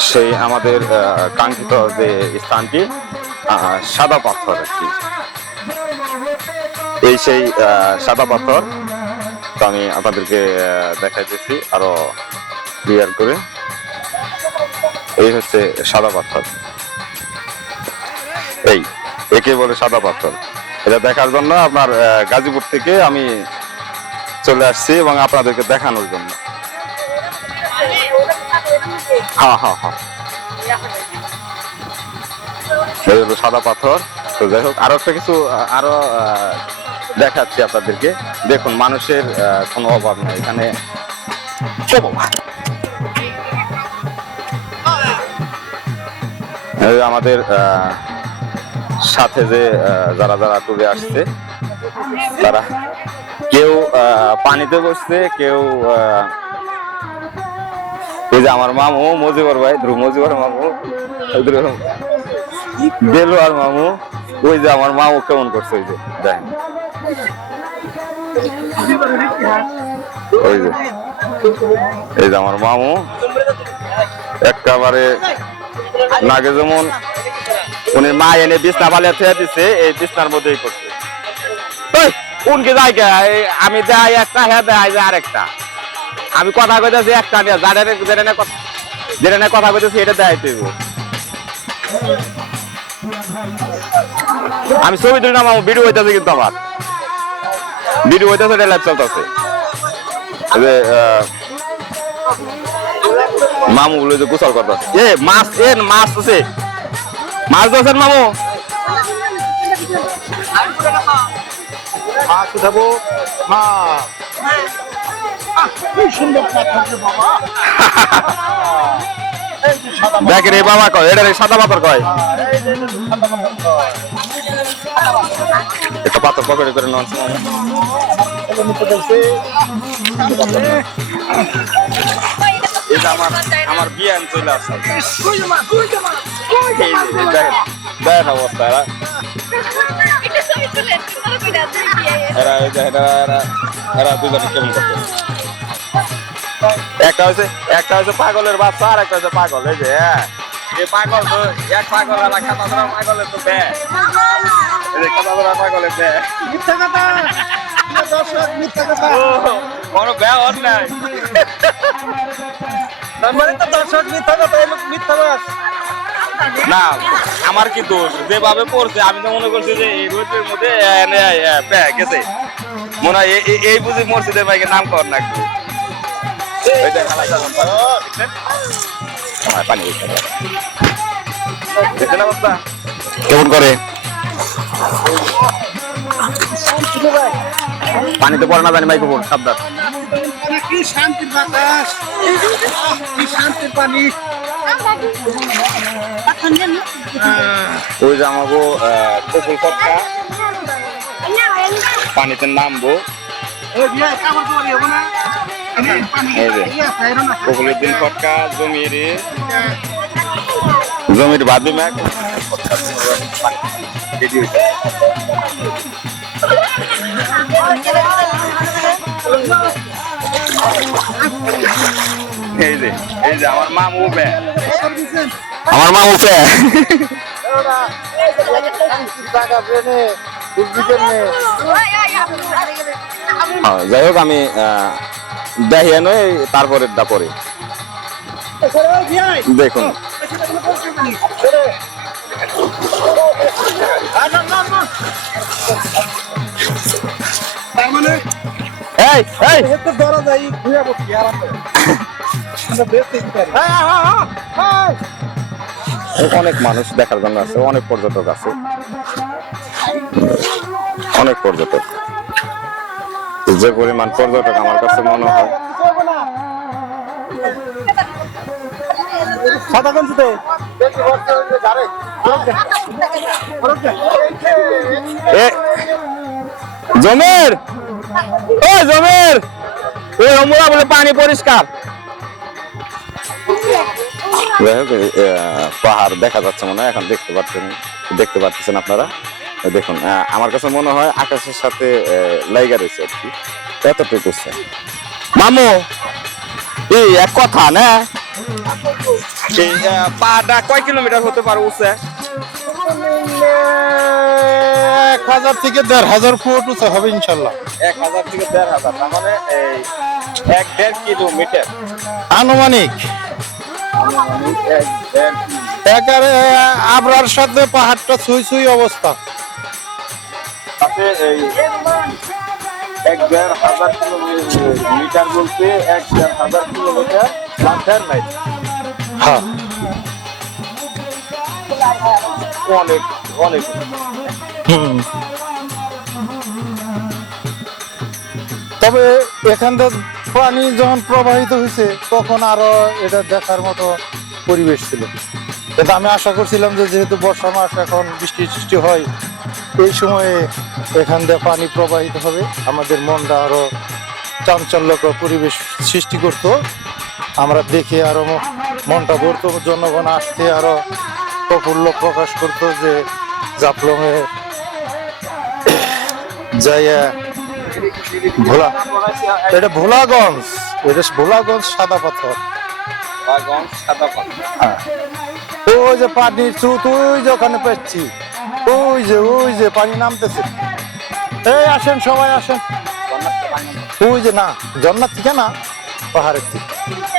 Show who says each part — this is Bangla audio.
Speaker 1: সেই আমাদের কাঙ্ক্ষিত যে স্থানটি সাদা পাথর আর কি এই সেই সাদা পাথর তো আমি আপনাদেরকে দেখাইতেছি আরও ক্লিয়ার করে। এই হচ্ছে সাদা পাথর। এই, একে বলে সাদা পাথর। এটা দেখার জন্য আপনার গাজীপুর থেকে আমি চলে আসছি এবং আপনাদেরকে দেখানোর জন্য। হ্যাঁ হ্যাঁ হ্যাঁ। সাদা পাথর। তো যাই হোক, আরও একটা কিছু, আরও দেখাচ্ছি আপনাদেরকে। দেখুন, মানুষের কোনো অভাব নেই। এখানে আমাদের সাথে যে যারা যারা টুরে আসছে, তারা কেউ পানিতে বসছে, কেউ এই যে আমার মামু, মজিবর ভাই, ধ্রুব মজিবর মামু দেলোয়ার মামু, ওই যে আমার মামু কেমন করছে ওই যে, দেখেন। ওই যে, এই যে আমার মামু, একেবারে নাগে যেমন উনি মা এনে বিছনা বালিয়া থুয়ে দিছে, এই বিছনার মধ্যেই করছে উনকে জায়গা আমি দেয় একটা হ্যাঁ দেয় আরেকটা। আমি কথা কইতেছি একটা নিয়ে যারা যেটা নিয়ে কথা যেটা নিয়ে কথা কইতেছি এটা দেয় তুই আমি ছবি তুলি না মামু ভিডিও হইতেছে কিন্তু আমার। ভিডিও হইতেছে এটা লাইভ চলতেছে মামু বলে যে গোসল করতেছে। এ মাছ এ মাছ আছে। মাছ ধরছেন মামু?
Speaker 2: মাছ উঠাবো? মা। কি রে বাবা
Speaker 1: কয়, এটা সাদা পাথর কয়।
Speaker 2: সাদা পাথর
Speaker 1: পকেটে করে নন
Speaker 2: এটা
Speaker 1: আমার আমার চলে আসছে। দেখেন অবস্থা
Speaker 3: এটা
Speaker 1: এরা এরা এরা দুজনে কেমন করতে একটা হচ্ছে একটা হচ্ছে পাগলের বাচ্চা আর একটা হচ্ছে পাগল এই যে হ্যাঁ। এই পাগল তো এক পাগল আর খাতা ধরা পাগলের তো বে। খাতা ধরা পাগলের বে।
Speaker 2: মিথ্যা কথা দর্শক মিথ্যা কথা।
Speaker 1: বড় বে হন নাই।
Speaker 2: তার তো দর্শক মিথ্যা কথা এই লোক মিথ্যা
Speaker 1: না আমার কি দোষ? যেভাবে পড়ছে আমি তো মনে করছি যে এই রোদের মধ্যে গেছে। মনে হয় এই বুঝি মসজিদের ভাইকে নাম কর পানি। কেমন করে? পানিতে পড়ে না জানি মাইক্রোফোন সাবধান। ওই আমাকে কপুল পানিতে নামবো।
Speaker 2: না?
Speaker 1: এই যে।
Speaker 2: ইয়া খাইরো না
Speaker 1: কপুলের দিন ফটকা জমির বাদি ম্যাক এই যে এই যে আমার মা মুবে আমার মা হ্যাঁ, যাই হোক আমি দেখিয়ে নয় তারপরে দা পরে। দেখুন। অনেক মানুষ দেখার জন্য আছে, অনেক পর্যটক আছে। অনেক পর্যটক। যে পরিমাণ পর্যটক আমার কাছে মনে হয়। জমির ও জমির। ওই অমরা বলে পানি পরিষ্কার। পাহাড় দেখা যাচ্ছে মনে হয় এখন দেখতে পাচ্ছেন দেখতে পাচ্ছেন আপনারা? দেখুন আহ, আমার কাছে মনে হয় আকাশের সাথে লাইগা রয়েছে আর কি। এতটুকু মামু এই এক কথা না? পাটা কয় কিলোমিটার হতে পারে উঁচে?
Speaker 2: এক হাজার থেকে দেড় হাজার ফুট উঁচু হবে ইনশাল্লাহ।
Speaker 1: এক হাজার থেকে দেড় হাজার তার মানে এই এক দেড় কিলোমিটার।
Speaker 2: আনুমানিক।
Speaker 1: এক দেড়
Speaker 2: আবরার সাথে পাহাড়টা ছুঁই ছুঁই অবস্থা।
Speaker 1: তাতে এই এক দেড় হাজার কিলোমিটার বলতে এক দেড় হাজার কিলোমিটার দেড় নাই।
Speaker 2: হ্যাঁ।
Speaker 1: অনেক অনেক।
Speaker 2: হুম। তবে এখান থেকে পানি যখন প্রবাহিত হয়েছে তখন আরও এটা দেখার মতো পরিবেশ ছিল। কিন্তু আমি আশা করছিলাম যে যেহেতু বর্ষা মাস এখন বৃষ্টি সৃষ্টি হয় এই সময়ে এখান দিয়ে পানি প্রবাহিত হবে। আমাদের মনটা আরও চাঞ্চল্যকর পরিবেশ সৃষ্টি করত। আমরা দেখে আরও ম- মনটা ভরত। জনগণ আসতে আরও প্রফুল্ল প্রকাশ করতো যে জাফলংয়ে যাইয়া ভোলা এটা ভোলাগঞ্জ। এটা ভোলাগঞ্জ সাদা পাথর। হ্যাঁ। ওই যে পানির স্রোত ওই যে ওখানে পাচ্ছি। ওই যে ওই যে, পানি নামতেছে। এই, আসেন সবাই, আসেন। ওই যে, না জন্নার থেকে না, পাহাড়ের থেকে